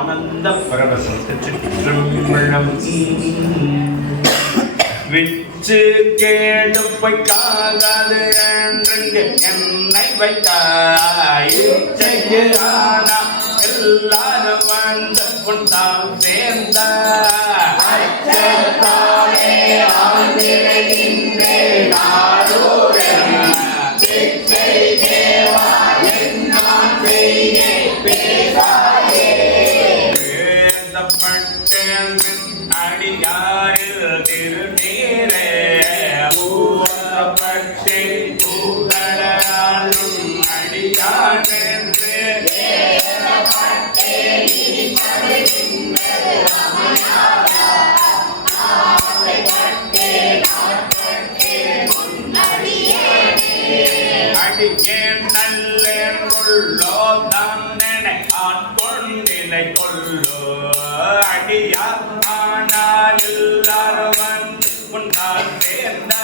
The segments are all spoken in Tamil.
ஆனந்த பரவசத்துக்கு திருமணம் விச்சு கேடுப்பை காகாது என்று என்னை வைத்தாய் எல்லாரும் வந்து கொண்டால் சேர்ந்த அடியாரில் திருநீரே பூவப்பட்டே பூகளாலும் அடியாரென்று அடியேன் நல்லேன் கொள்ளோ தன்னனை ஆட்கொண்டிலை கொள்ளோ அடியார் ஆனால் எல்லாரும் வந்து கொண்டால் சேர்ந்த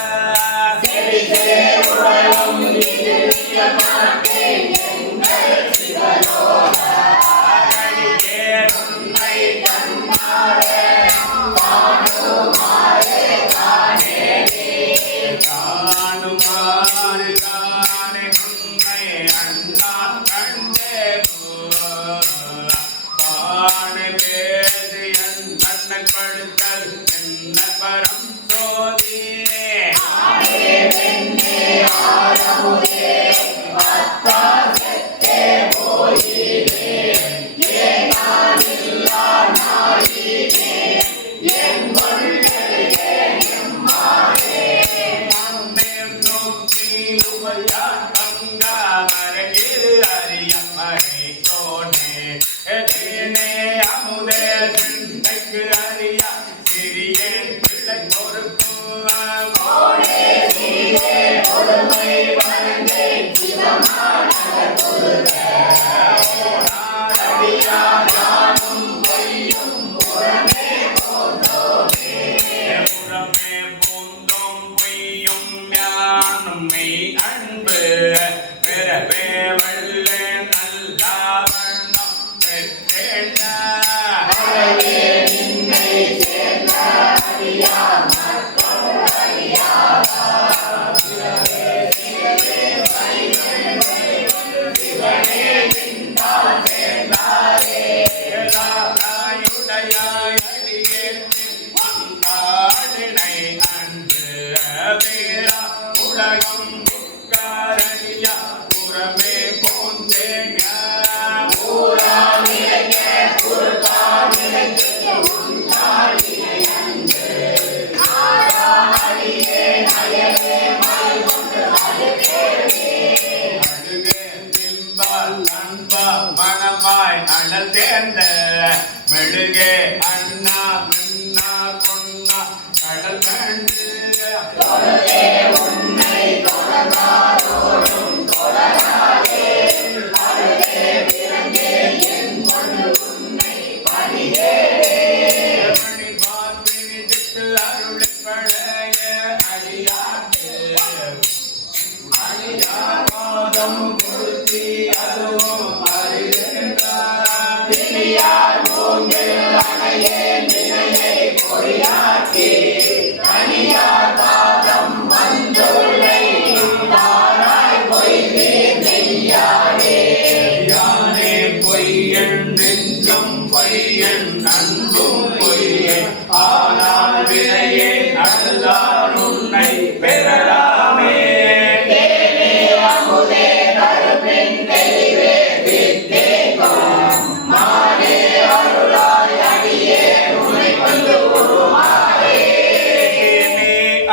அன்பு பெறவே வல்ல நல்ல வண்ணம் பெற்றேன் மனமாய் அடல் தேர்ந்த மெழுகே அண்ணா மின்னா கொன்னா கடல் கண்டு ஆனால் வினையே அழுதார் உன்னை பெறலாமே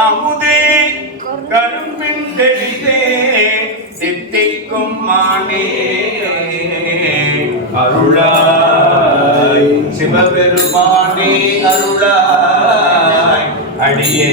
அமுதே கரும்பின் தெளிதே சித்திக்கும் மானே அருளாய் சிவபெருமானே அருளாய் அடியே